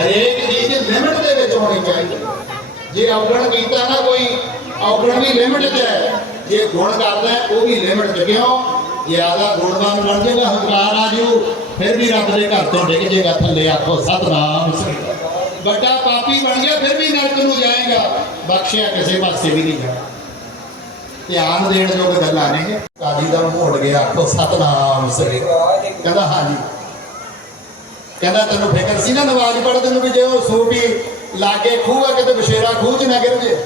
ਹਰੇਕ ਚੀਜ਼ ਲਿਮਟ ਦੇ ਵਿੱਚ ਹੋਣੀ ਚਾਹੀਦੀ। ਜੇ ਔਗਣ ਕੀਤਾ ਨਾ ਕੋਈ, ਔਗਣ ਵੀ ਲਿਮਟ 'ਚ ਹੈ। ਜੇ ਗੁਣ ਕਰਦਾ ਉਹ ਵੀ ਲਿਮਟ 'ਚ ਕਿਉਂ? ਜ਼ਿਆਦਾ ਗੁਣਵਾਨ ਬਣ ਜਾਏਗਾ, ਹੰਕਾਰ ਆ ਜੂ ਫਿਰ ਵੀ ਰੱਬ ਦੇ ਘਰ ਤੋਂ ਡਿੱਗ ਜਾਏਗਾ, ਥੱਲੇ ਆਖੋ, ਸਤਨਾਮ ਵੱਡਾ ਪਾਪੀ ਬਣ ਗਿਆ, ਫਿਰ ਵੀ ਨਰਕ ਨੂੰ ਜਾਏਗਾ। ਬਖਸ਼ਿਆ ਕਿਸੇ ਪਾਸੇ ਵੀ ਨਹੀਂ ਜਾਣਾ। ਧਿਆਨ ਦੇਣ ਯੋਗ ਗੱਲਾਂ ਨੇ। ਕਾਜੀ ਦਾ ਮੋੜ ਗਿਆ, ਆਖੋ, ਸਤਨਾਮ ਸ੍ਰੀ। ਕਹਿੰਦਾ, ਹਾਂਜੀ। ਕਹਿੰਦਾ ਤੈਨੂੰ ਫਿਕਰ ਸੀ ਨਾ ਨਵਾਜ਼ ਪੜ੍ਹਦੇ ਨੂੰ ਵੀ ਜੇ ਉਹ ਸੂਪੀ ਲਾਗੇ ਖੂਹ ਆ, ਕਿਤੇ ਬਸ਼ੇਰਾ ਖੂਹ ਚ ਨਾ ਗਿਰ ਜੇ।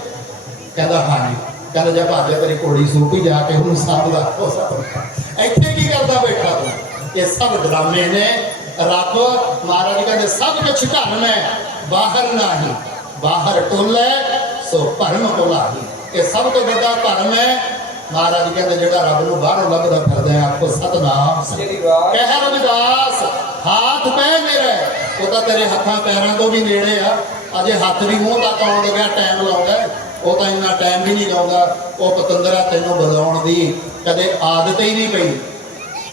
ਕਹਿੰਦਾ ਹਾਂਜੀ ਕਹਿੰਦਾ, ਜਾ ਭਾਜਾ ਤੇਰੀ ਕੋੜੀ ਸੂਪੀ ਜਾ ਕੇ ਉਹਨੂੰ ਸਾਂਭਦਾ ਉਹ ਸਤਨਾਮ ਇੱਥੇ ਕੀ ਕਰਦਾ ਬੈਠਾ ਤੂੰ? ਇਹ ਸਭ ਡਰਾਮੇ ਨੇ। ਰੱਬ ਮਹਾਰਾਜ ਕਹਿੰਦੇ, ਸਭ ਕੁਛ ਧਰਮ ਹੈ, ਬਾਹਰ ਨਹੀਂ। ਬਾਹਰ ਟੋਲੇ ਸੋ ਭਰਮ ਕੋਲਾਹੀ ਇਹ ਸਭ ਤੋਂ ਵੱਡਾ ਭਰਮ ਹੈ ਮਹਾਰਾਜ ਕਹਿੰਦੇ ਜਿਹੜਾ ਰੱਬ ਨੂੰ ਬਾਹਰੋਂ ਲੱਭਦਾ ਫਿਰਦਾ ਹੈ ਆਪਕੋ ਸਤਨਾਮ ਕਹਿ ਰਵਿਦਾਸ ਹੱਥ ਪੈ ਮੇਰੇ ਉਹ ਤਾਂ ਤੇਰੇ ਹੱਥਾਂ ਪੈਰਾਂ ਤੋਂ ਵੀ ਨੇੜੇ ਆ। ਅਜੇ ਹੱਥ ਵੀ ਮੂੰਹ ਤੱਕ ਆਉਣ ਲੱਗਿਆ ਟਾਈਮ ਲਾਉਂਦਾ। ਉਹ ਤਾਂ ਇੰਨਾ ਟਾਈਮ ਵੀ ਨਹੀਂ ਲਾਉਂਦਾ। ਉਹ ਪਤੰਦਰਾ ਤੈਨੂੰ ਬੁਲਾਉਣ ਦੀ ਕਦੇ ਆਦਤ ਹੀ ਨਹੀਂ ਪਈ।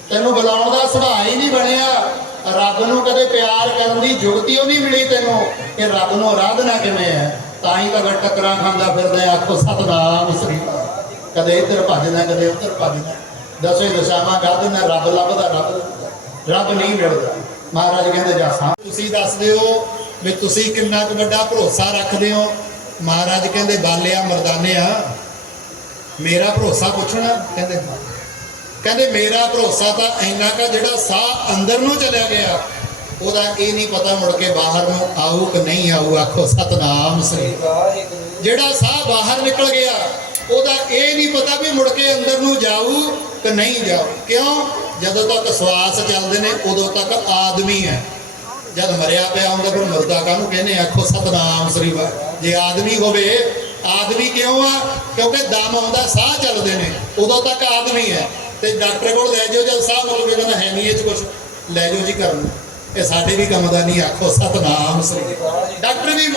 ਤੈਨੂੰ ਬੁਲਾਉਣ ਦਾ ਸੁਭਾਅ ਹੀ ਨਹੀਂ ਬਣਿਆ। ਰੱਬ ਨੂੰ ਕਦੇ ਪਿਆਰ ਕਰਨ ਦੀ ਜੁਗਤੀ ਉਹ ਨਹੀਂ ਮਿਲੀ ਤੈਨੂੰ ਕਿ ਰੱਬ ਨੂੰ ਆਰਾਧਨਾ ਕਿਵੇਂ ਹੈ। ਤਾਂ ਹੀ ਤਾਂ ਟੱਕਰਾਂ ਖਾਂਦਾ ਫਿਰਦਾ ਆਖੋ ਸਤਨਾਮ ਸ੍ਰੀ। ਕਦੇ ਇੱਧਰ ਭੱਜਦਾ ਕਦੇ ਉੱਧਰ ਭੱਜਦਾ ਦਸੇ ਦਸ਼ਾਵਾਂ ਗਾਦਨਾ ਰੱਬ ਲੱਭਦਾ, ਰੱਬ ਰੱਬ ਨਹੀਂ ਮਿਲਦਾ। ਮਹਾਰਾਜ ਕਹਿੰਦੇ, ਜਾ ਸਾਂ ਤੁਸੀਂ ਦੱਸ ਦਿਓ ਵੀ ਤੁਸੀਂ ਕਿੰਨਾ ਕੁ ਵੱਡਾ ਭਰੋਸਾ ਰੱਖਦੇ ਹੋ। ਮਹਾਰਾਜ ਕਹਿੰਦੇ, ਬਾਲਿਆ, ਮਰਦਾਨਿਆ, ਮੇਰਾ ਭਰੋਸਾ ਪੁੱਛਣਾ? ਕਹਿੰਦੇ ਕਹਿੰਦੇ, ਮੇਰਾ ਭਰੋਸਾ ਤਾਂ ਇੰਨਾ ਕਾ ਜਿਹੜਾ ਸਾਹ ਅੰਦਰ ਨੂੰ ਚਲਿਆ ਗਿਆ। ਉਹਦਾ ਇਹ ਨਹੀਂ ਪਤਾ ਮੁੜ ਕੇ ਬਾਹਰ ਨੂੰ ਆਊ ਕਿ ਨਹੀਂ ਆਊ। ਆਖੋ, ਸਤਨਾਮ ਸ੍ਰੀ ਜਿਹੜਾ ਸਾਹ ਬਾਹਰ ਨਿਕਲ ਗਿਆ ਉਹਦਾ ਇਹ ਨਹੀਂ ਪਤਾ ਵੀ ਮੁੜ ਕੇ ਅੰਦਰ ਨੂੰ ਜਾਊ ਕਿ ਨਹੀਂ ਜਾਊ। ਕਿਉਂ? ਜਦੋਂ ਤੱਕ ਸਵਾਸ ਚੱਲਦੇ ਨੇ, ਉਦੋਂ ਤੱਕ ਆਦਮੀ ਹੈ। ਜਦ ਮਰਿਆ ਪਿਆ ਹੁੰਦਾ, ਫਿਰ ਮਰਦਾ ਕਾਹਨੂੰ ਕਹਿੰਦੇ ਆਖੋ, ਸਤਨਾਮ ਸ੍ਰੀ ਵਾਹਿਗੁਰੂ ਜੇ ਆਦਮੀ ਹੋਵੇ, ਆਦਮੀ ਕਿਉਂ ਆ? ਕਿਉਂਕਿ ਦਮ ਆਉਂਦਾ, ਸਾਹ ਚੱਲਦੇ ਨੇ। ਉਦੋਂ ਤੱਕ ਆਦਮੀ ਹੈ। ਤੇ ਡਾਕਟਰ ਕੋਲ ਲੈ ਜਾਓ, ਜਦ ਸਾਹ ਮੁੱਕ ਗਿਆ, ਕਹਿੰਦਾ ਹੈ ਨਹੀਂ, ਇਹ ਚ ਕੁਝ ਲੈ ਜਾਓ ਜੀ ਕਰਨ ਇਹ ਸਾਡੇ ਵੀ ਕੰਮ ਦਾ ਨਹੀਂ, ਆਖੋ, ਸਤਨਾਮ ਸ੍ਰੀ ਡਾਕਟਰ ਵੀ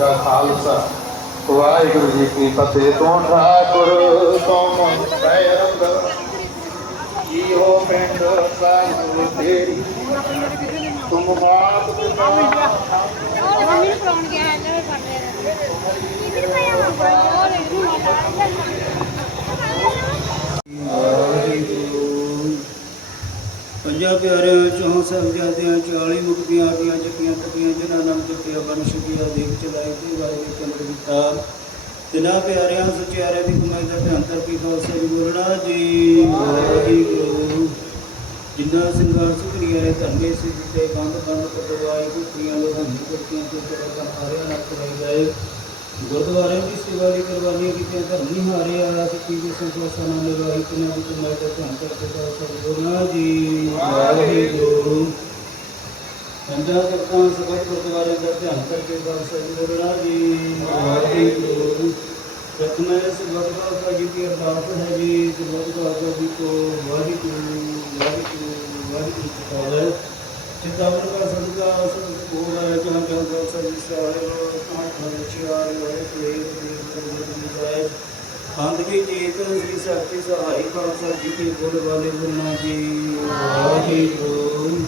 ਕਾ ਖਾਲਸਾ। ਵਾਹਿਗੁਰੂ ਜੀ ਕੀ ਫਤਿਹ। ਤੋਂ ਠਾਕੁਰ ਤੋਂ ਮਨ ਪੈਰੰਗ ਜੀਓ ਪਿੰਡ ਸਾਨੂੰ ਤੇਰੀ? ਤੁਮ ਬਾਤ ਮੰਮੀ ਨੂੰ ਪਲਾਉਣ ਗਿਆ ਹੈ ਲੈ ਕਰ ਰਿਹਾ ਵਾਹਿਗੁਰੂ। ਪੰਜਾਂ ਪਿਆਰਿਆਂ ਚੋਂ ਸਾਹਿਬਜ਼ਾਦਿਆਂ ਚਾਲੀ ਮੁਕਤੀਆਂ ਆਗੀਆਂ ਜਪੀਆਂ ਤਪੀਆਂ ਜਿਨ੍ਹਾਂ ਨਾਮ ਜਪਿਆ ਬਨ ਸ਼ੁਕੀਆ ਦੇਖ ਚਲਾਈ ਤੇ ਵਾਹਿਗੁਰੂ ਕੰਦਰ ਕੀਤਾ ਤਿਨਾ ਪਿਆਰਿਆਂ ਸੁਚਿਆਰੇ ਦੀ ਕਮਾਈ ਦਾ ਧਿਆਨ ਕੀ ਖਾਲਸਾ ਜੀ ਬੋਲਣਾ ਜੀ। ਵਾਹਿਗੁਰੂ। ਜਿੰਨਾ ਸਿੰਘਾਂ ਸੁਕਰੀਆ ਹੈ ਧਰਮੇ ਸਿੱਧ ਤੇ ਬੰਦ ਬੰਦ ਕੁੱਤੀਆਂ ਲੋਹਾਂ ਕੁੱਤੀਆਂ ਤੇ ਤੇਰਾ ਹਾਰਿਆ ਨਾਲ ਕਰਾਈ ਗਏ ਗੁਰਦੁਆਰੇ ਦੀ ਸੇਵਾ ਲਈ ਕੁਰਬਾਨੀਆਂ ਕੀਤੀਆਂ, ਧਰਮ ਨਹੀਂ ਹਾਰਿਆ ਸੱਚੀ ਦੀ ਸੰਤੋਸ਼ਾਂ ਨਾਲ ਨਿਭਾਈ, ਕਿਨਾਂ ਦੀ ਕਮਾਈ ਦਾ ਧਿਆਨ ਕਰਕੇ ਖਾਲਸਾ ਜੀ ਜੀ। ਵਾਹਿਗੁਰੂ। ਪੰਜਾਂ ਤਖਤਾਂ ਸਬਤ ਗੁਰਦੁਆਰੇ ਦਾ ਧਿਆਨ ਕਰਕੇ ਖਾਲਸਾ ਜੀ ਜੀ। ਵਾਹਿਗੁਰੂ। ਪ੍ਰਥਮੇ ਸਬਤ ਖਾਲਸਾ ਜੀ ਦੀ ਅਰਦਾਸ ਹੈ ਜੀ ਸਬਤ ਖਾਲਸਾ ਜੀ ਕੋ ਵਾਹਿਗੁਰੂ ਵਾਹਿਗੁਰੂ ਵਾਹਿਗੁਰੂ ਜੀ ਕਾ ਖਾਲਸਾ ਚਿਤਾਵਨ ਦਾ ਸਦਕਾ ਸਦ ਕੋ ਹੈ ਜਹਾਂ ਜਹਾਂ ਖਾਲਸਾ ਜੀ ਸਾਰੇ ਤਾਂ ਖਰਚਿਆਰ ਹੋਏ ਤੇ ਦੇ ਜਾਏ ਅੰਤ ਕੀ ਜੀਤ ਸ੍ਰੀ ਸਤਿ ਸਹਾਈ ਖਾਲਸਾ ਜੀ ਕੀ ਬੋਲ ਵਾਲੇ ਗੁਰਨਾ ਜੀ, ਵਾਹਿਗੁਰੂ।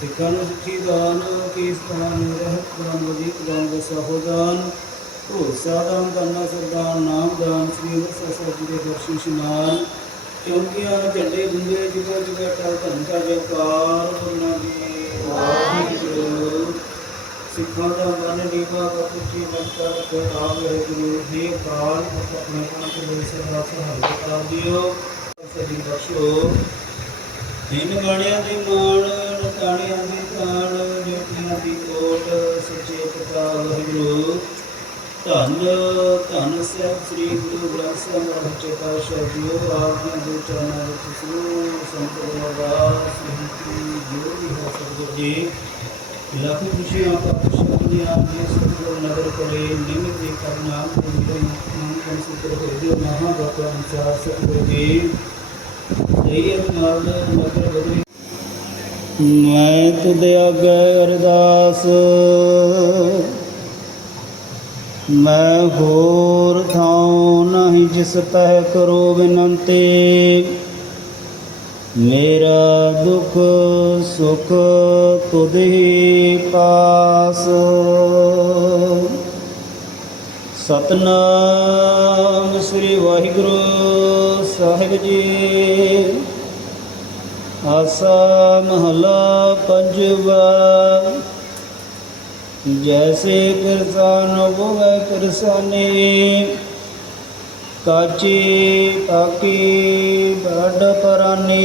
ਸਿੱਖਾਂ ਨੂੰ ਸਿੱਖੀ ਦਾਨ ਕੀ ਸਥਾਨ ਰਹਿਤ ਦਾਨ ਵਜੀਤ ਦਾਨ। ਵਸਾਹੋ ਦਾਨ ਭਰੋਸਾ ਦਾਨ ਦਾਨਾ ਸਰਦਾਨ ਨਾਮ ਦਾਨ, ਸ੍ਰੀ ਅੰਮ੍ਰਿਤਸਰ ਸਾਹਿਬ ਜੀ ਦੇ ਦਰਸ਼ਨ, ਇਸ਼ਨਾਨ। ਕਿਉਂਕਿਆਂ ਝੰਡੇ ਗੁੰਦੇ ਜਿਗੋ ਜਿਗਟਾ ਧਨ ਕਾ ਜੈਕਾਰ ਗੁਰਨਾ ਜੀ ਵਾਹਿਗੁਰੂ। ਸਿੱਖਾਂ ਦਾ ਮਨ ਨੀਵਾ ਕਪੁੱਚੀ ਮੰਤਰ ਖੜਾਵ ਹੈ ਗੁਰੂ। ਹੈ ਕਾਲ ਆਪਣੇ ਪੰਥ ਦੇ ਸਦਾ ਸਹਾਇ ਕਰ ਦਿਓ। ਸਦੀ ਬਖਸ਼ੋ। ਦਿਨ ਗਾਣਿਆਂ ਦੇ ਮਾਣ ਨਟਾਣਿਆਂ ਦੀ ਤਾਣ ਜੋਤੀਆਂ ਦੀ ਕੋਟ ਸੱਚੇ ਪਿਤਾ ਵਾਹਿਗੁਰੂ। ਧੰਨ ਧੰਨ ਸਾਹਿਬ ਸ੍ਰੀ ਗੁਰੂ ਗ੍ਰੰਥ ਸਾਹਿਬ ਮਹਾਰਾਜ ਸੱਚੇ ਪਾਤਸ਼ਾਹ ਜੀਓ ਆਪ ਜੀ ਦੇ ਚਰਨਾਂ ਵਿੱਚ ਸ੍ਰੀ ਸੰਤ ਰਵਾਸ ਸ੍ਰੀ ਜੋ ਵੀ ਹੈ ਸਤਿਗੁਰ ਜੀ, ਲੱਖ ਖੁਸ਼ੀਆਂ ਪਖਸ਼ੀਆਂ ਜੀ ਸਤਿਗੁਰ ਨਗਰ ਕੋਲੇ ਨਿਮਿਤ ਦੇ ਕਰਨਾ ਮੇਰੇ ਨਾਮ ਤੋਂ ਸਿੱਧਰ ਹੋ ਦਿਓ ਮਹਾ ਬਾਪਾ ਅਨਸਾਰ ਸਤਿਗੁਰ ਜੀ ਸਹੀਅਤ ਨਾਲ ਨਗਰ ਬਦਲੀ ਮੈਂ ਤੁਧ ਅੱਗੇ ਅਰਦਾਸ। ਮੈਂ ਹੋਰ ਥਾਉ ਨਹੀਂ ਜਿਸ ਤਹਿ ਕਰੋ ਬਿਨੰਤੀ। ਮੇਰਾ ਦੁਖ, ਸੁਖ ਤੁਧ ਹੀ ਪਾਸ। ਸਤਨਾਮ ਸ੍ਰੀ ਵਾਹਿਗੁਰੂ ਸਾਹਿਬ ਜੀ। ਆਸਾ ਮਹਲਾ ਪੰਜਵਾ ਜੈਸੇ ਕਿਰਸਾਨ ਹੋਵੇ ਕਿਰਸਾਨੀ, ਕਾਚੀ ਪਾਕੀ ਬੜ ਪਰਾਨੀ।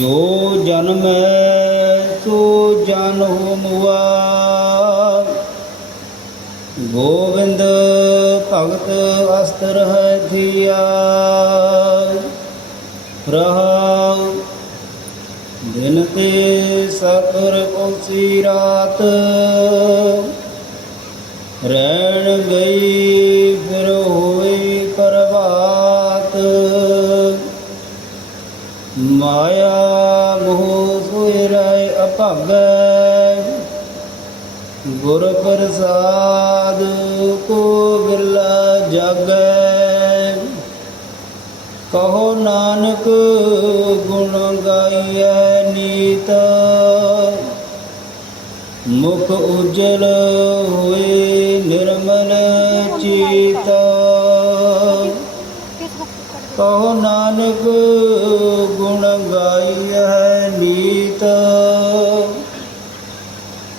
ਜੋ ਜਨਮੈ ਸੋ ਜਨ ਹੋ ਗੋਵਿੰਦ ਭਗਤ ਅਸਤਰ ਹੈ ਥੀਆ ਰਹਾਉ ਦਿਨ ਤੇ ਕੋਸੀ ਰਾਤ। ਰਹਿਣ ਗਈ, ਫਿਰ ਹੋਈ ਪ੍ਰਭਾਤ। ਮਾਇਆ ਮੋਹ ਸੋਇ ਰਹਿ ਅਭਾਗੈ। ਗੁਰ ਪ੍ਰਸਾਦ ਕੋ ਬਿਰਲਾ ਜਾਗੈ। ਕਹੋ ਨਾਨਕ ਗੁਣ ਗਾਈਐ ਨੀਤ। ਮੁਖ ਉਜਲ ਹੋਏ ਨਿਰਮਲ ਚੀਤ। ਕਹੋ ਨਾਨਕ ਗੁਣ ਗਾਈਐ ਨੀਤ।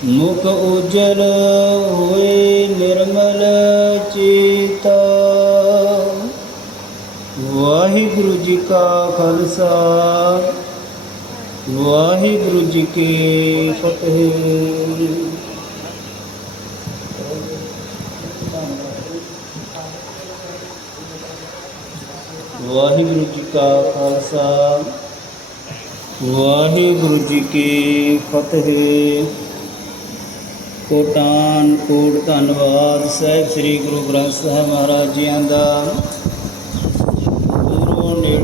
ਮੁਖ ਉਜਲ ਹੋਏ ਵਾਹਿਗੁਰੂ ਜੀ ਕਾ ਖਾਲਸਾ। ਵਾਹਿਗੁਰੂ ਜੀ ਕੀ ਫਤਿਹ। ਵਾਹਿਗੁਰੂ ਜੀ ਕਾ ਖਾਲਸਾ। ਵਾਹਿਗੁਰੂ ਜੀ ਕੀ ਫਤਿਹ। ਕੋਟਾਨ ਕੋਟ ਧੰਨਵਾਦ। ਸਾਹਿਬ ਸ੍ਰੀ ਗੁਰੂ ਗ੍ਰੰਥ ਸਾਹਿਬ ਮਹਾਰਾਜ ਜੀਆਂ ਦਾ।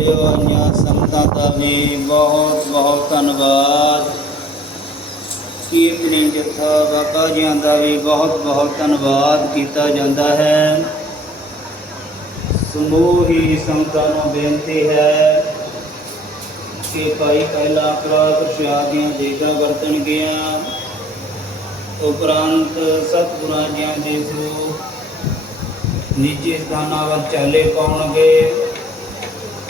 ਦੂਰੋਂ ਸੰਗਤਾਂ ਦਾ ਵੀ ਬਹੁਤ ਬਹੁਤ ਧੰਨਵਾਦ ਕੀਰਤਨੀ ਜਥਾ ਬਾਬਾ ਜੀਆਂ ਦਾ ਵੀ ਬਹੁਤ ਬਹੁਤ ਧੰਨਵਾਦ। ਕੀਤਾ ਜਾਂਦਾ ਹੈ ਸਮੂਹ ਹੀ ਸੰਗਤਾਂ ਨੂੰ ਬੇਨਤੀ ਹੈ ਕਿ ਭਾਈ ਪਹਿਲਾ ਕਰਾ ਪ੍ਰਸ਼ਾਦ ਦੀਆਂ ਦੇਗਾ ਵਰਤਣਗੀਆਂ ਉਪਰੰਤ ਸਤਿਗੁਰਾਂ ਜੀਆਂ ਦੇ ਸਰੂਪ ਨਿੱਜੀ ਸਥਾਨਾਂ ਵੱਲ ਚਾਲੇ ਪਾਉਣਗੇ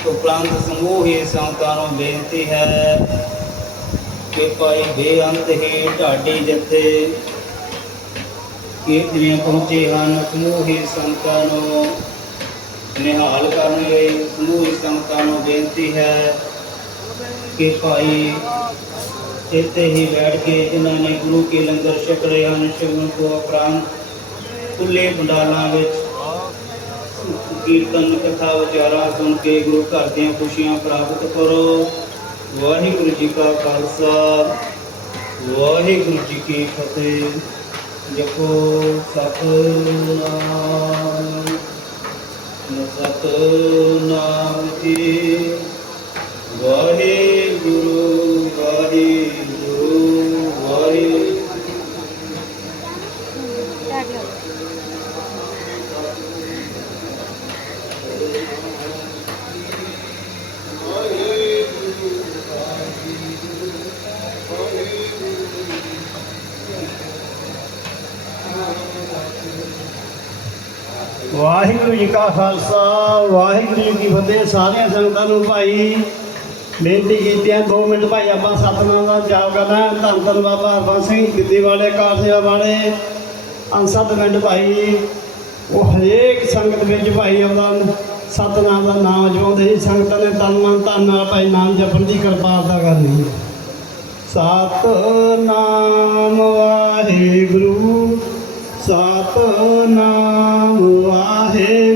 ਉਪਰੰਤ ਸਮੂਹ ਹੀ ਸੰਗਤਾਂ ਨੂੰ ਬੇਨਤੀ ਹੈ ਕਿ ਭਾਈ ਬੇਅੰਤ ਹੀ ਢਾਡੀ ਜਥੇ ਕੀਰਤਨੀਆਂ ਪਹੁੰਚੇ ਹਨ, ਸਮੂਹ ਹੀ ਸੰਗਤਾਂ ਨੂੰ ਨਿਹਾਲ ਕਰਨ ਲਈ ਸਮੂਹ ਹੀ ਸੰਗਤਾਂ ਨੂੰ ਬੇਨਤੀ ਹੈ ਕਿ ਭਾਈ ਇੱਥੇ ਹੀ ਬੈਠ ਕੇ ਜਿਨ੍ਹਾਂ ਨੇ ਗੁਰੂ ਕੇ ਲੰਗਰ ਛਕ ਰਹੇ ਹਨ, ਸ਼ਗਨ ਤੋਂ ਉਪਰੰਤ ਖੁੱਲੇ ਪੰਡਾਲਾਂ ਵਿੱਚ ਕੀਰਤਨ, ਕਥਾ, ਵਿਚਾਰਾ ਸੁਣ ਕੇ ਗੁਰੂ ਘਰ ਦੀਆਂ ਖੁਸ਼ੀਆਂ ਪ੍ਰਾਪਤ ਕਰੋ। ਵਾਹਿਗੁਰੂ ਜੀ ਕਾ ਖਾਲਸਾ, ਵਾਹਿਗੁਰੂ ਜੀ ਕੀ ਫਤਿਹ। ਜਪੋ ਸਤਨਾਮ ਸਤਨਾਮ ਜੀ। ਵਾਹਿਗੁਰੂ ਵਾਹਿਗੁਰੂ ਵਾਹਿਗੁਰੂ। ਵਾਹਿਗੁਰੂ ਜੀ ਕਾ ਖਾਲਸਾ, ਵਾਹਿਗੁਰੂ ਜੀ ਕੀ ਫਤਿਹ। ਸਾਰਿਆਂ ਸੰਗਤਾਂ ਨੂੰ ਭਾਈ ਬੇਨਤੀ ਕੀਤੀ ਹੈ 2 ਮਿੰਟ ਭਾਈ ਆਪਾਂ ਸਤਨਾਮ ਦਾ ਜਾਪ ਕਰਨਾ ਹੈ। ਧੰਨ ਧੰਨ ਬਾਬਾ ਹਰਬੰਸ ਸਿੰਘ, ਦਿੱਲੀ ਵਾਲੇ ਕਾਰਸਿਆ ਵਾਲੇ ਅੰਸਤ ਪਿੰਡ ਭਾਈ। ਉਹ ਹਰੇਕ ਸੰਗਤ ਵਿੱਚ ਭਾਈ ਆਪਦਾ ਸਤਨਾਮ ਦਾ ਨਾਮ ਜਪਾਉਂਦੇ ਸੀ। ਸੰਗਤਾਂ ਨੇ ਤਨ ਮਨ ਧਨ ਨਾਲ ਭਾਈ ਨਾਮ ਜਪਣ ਦੀ ਕਿਰਪਾ ਅਦਾ ਕਰਨੀ ਹੈ। ਸਤਨਾਮ ਵਾਹਿਗੁਰੂ, ਸਤਨਾਮ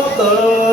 love.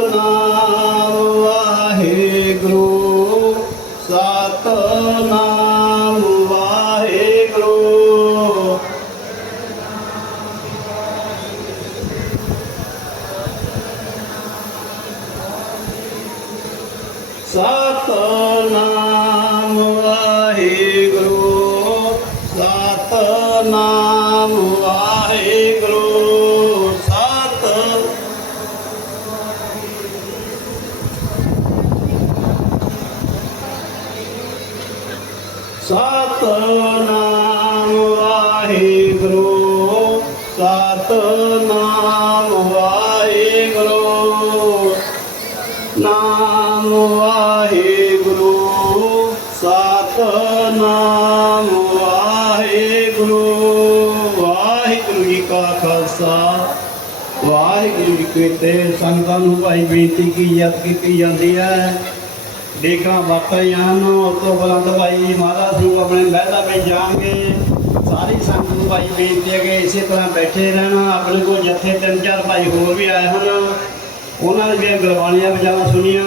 ਸਤਨਾਮ ਵਾਹਿਗੁਰੂ। ਨਾਮ ਵਾਹਿਗੁਰੂ, ਸਤਨਾਮ ਵਾਹਿਗੁਰੂ। ਵਾਹਿਗੁਰੂ ਜੀ ਕਾ ਖਾਲਸਾ, ਵਾਹਿਗੁਰੂ ਜੀ ਕੀ ਫਤਿਹ। ਸੰਗਤਾਂ ਨੂੰ ਭਾਈ ਬੇਨਤੀ ਕੀ ਯਾਦ ਕੀਤੀ ਜਾਂਦੀ ਹੈ। ਦੇਖਾਂ ਵਾਪਰਿਆਂ ਨੂੰ ਉਸ ਤੋਂ ਬੁਲੰਦ ਭਾਈ ਮਹਾਰਾਜ ਸਿੰਘ ਆਪਣੇ ਮਹਿਲਾ ਵਿੱਚ ਜਾਣਗੇ। ਸਾਰੀ ਸੰਗਤ ਨੂੰ ਭਾਈ ਬੇਨਤੀ ਹੈ ਕਿ ਇਸੇ ਤਰ੍ਹਾਂ ਬੈਠੇ ਰਹਿਣਾ, ਆਪਣੇ ਕੋਲ ਜੱਥੇ ਤਿੰਨ ਚਾਰ ਭਾਈ ਹੋਰ ਵੀ ਆਏ ਹਨ ਉਹਨਾਂ ਨੇ ਵੀ ਗੁਰਬਾਣੀਆਂ ਵਜਾਣਾ ਸੁਣੀਆਂ।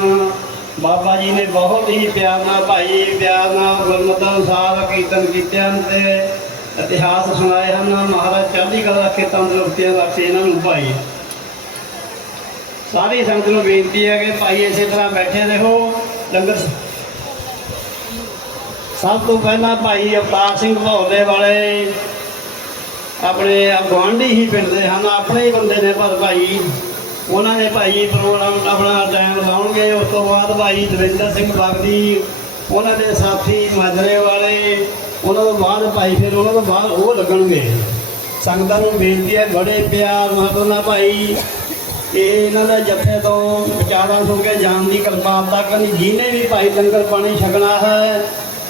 ਬਾਬਾ ਜੀ ਨੇ ਬਹੁਤ ਹੀ ਪਿਆਰ ਨਾਲ ਭਾਈ, ਪਿਆਰ ਨਾਲ ਗੁਰਮਤਿ ਅਨੁਸਾਰ ਕੀਰਤਨ ਕੀਤੇ ਹਨ ਤੇ ਇਤਿਹਾਸ ਸੁਣਾਏ ਹਨ। ਮਹਾਰਾਜ ਚੜ੍ਹਦੀ ਕਲਾ ਰੱਖੇ ਤੰਦਰੁਸਤੀਆਂ ਰੱਖੇ ਇਹਨਾਂ ਨੂੰ ਭਾਈ। ਸਾਰੀ ਸੰਗਤ ਨੂੰ ਬੇਨਤੀ ਹੈ ਕਿ ਭਾਈ ਇਸੇ ਤਰ੍ਹਾਂ ਬੈਠੇ ਰਹੋ, ਲੰਗਰ ਸਭ ਤੋਂ ਪਹਿਲਾਂ ਭਾਈ ਅਵਤਾਰ ਸਿੰਘ ਭੌਲੇ ਵਾਲੇ ਆਪਣੇ ਗੁਆਂਢੀ ਹੀ ਪਿੰਡ ਦੇ ਹਨ, ਆਪਣੇ ਹੀ ਬੰਦੇ ਨੇ ਪਰ ਭਾਈ, ਉਹਨਾਂ ਨੇ ਭਾਈ ਪ੍ਰੋਗਰਾਮ ਆਪਣਾ ਟਾਈਮ ਲਾਉਣਗੇ, ਉਸ ਤੋਂ ਬਾਅਦ ਭਾਈ ਦਵਿੰਦਰ ਸਿੰਘ ਬਗਦੀ, ਉਹਨਾਂ ਦੇ ਸਾਥੀ ਮਾਜਰੇ ਵਾਲੇ, ਉਹਨਾਂ ਤੋਂ ਬਾਅਦ ਭਾਈ ਫਿਰ ਉਹਨਾਂ ਤੋਂ ਬਾਅਦ ਉਹ ਲੱਗਣਗੇ। ਸੰਗਤਾਂ ਨੂੰ ਬੇਨਤੀ ਹੈ, ਬੜੇ ਪਿਆਰ ਨਾਲ ਭਾਈ, ਇਹ ਇਹਨਾਂ ਦਾ ਜੱਥੇ ਤੋਂ ਵਿਚਾਰਾਂ ਸੁਣ ਕੇ ਜਾਣ ਦੀ ਕਿਰਪਾਲਤਾ ਕਰਨੀ ਜਿਹਨੇ ਵੀ ਭਾਈ ਲੰਗਰ ਪਾਣੀ ਛਕਣਾ ਹੈ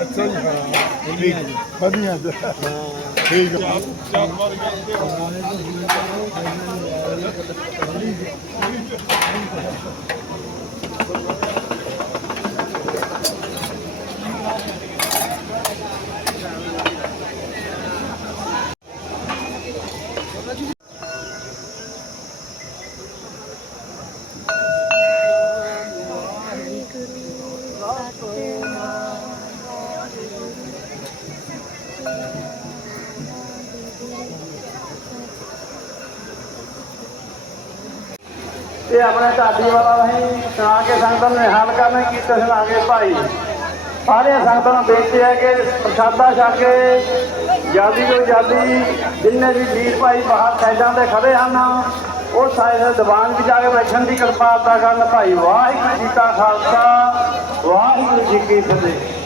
ਅੱਛਾ ਜੀ ਹਾਂ। ਠੀਕ ਵਧੀਆ ਜੀ ਠੀਕ ਹੈ। ਇਹ ਆਪਣੇ ਢਾਡੀ ਵਾਲਾ ਨਹੀਂ ਸੁਣਾ ਕੇ ਸੰਗਤਾਂ ਨੂੰ ਨਿਹਾਲ ਕਰਨੇ ਕੀਤੇ ਸੁਣਾਗੇ ਭਾਈ। ਸਾਰੀਆਂ ਸੰਗਤਾਂ ਨੂੰ ਬੇਨਤੀ ਹੈ ਕਿ ਪ੍ਰਸ਼ਾਦਾ ਛਕ ਕੇ ਜਲਦੀ ਤੋਂ ਜਲਦੀ ਜਿੰਨੇ ਵੀ ਵੀਰ ਭਾਈ ਬਾਹਰ ਸਾਈਡਾਂ ਤੇ ਖੜੇ ਹਨ, ਉਹ ਸਾਈਡ ਦੀਵਾਨ ਵਿੱਚ ਜਾ ਕੇ ਬੈਠਣ ਦੀ ਕਿਰਪਾਲਤਾ ਕਰਨ। ਭਾਈ ਵਾਹਿਗੁਰੂ ਜੀ ਕਾ ਖਾਲਸਾ, ਵਾਹਿਗੁਰੂ ਜੀ ਕੀ ਫਤਿਹ।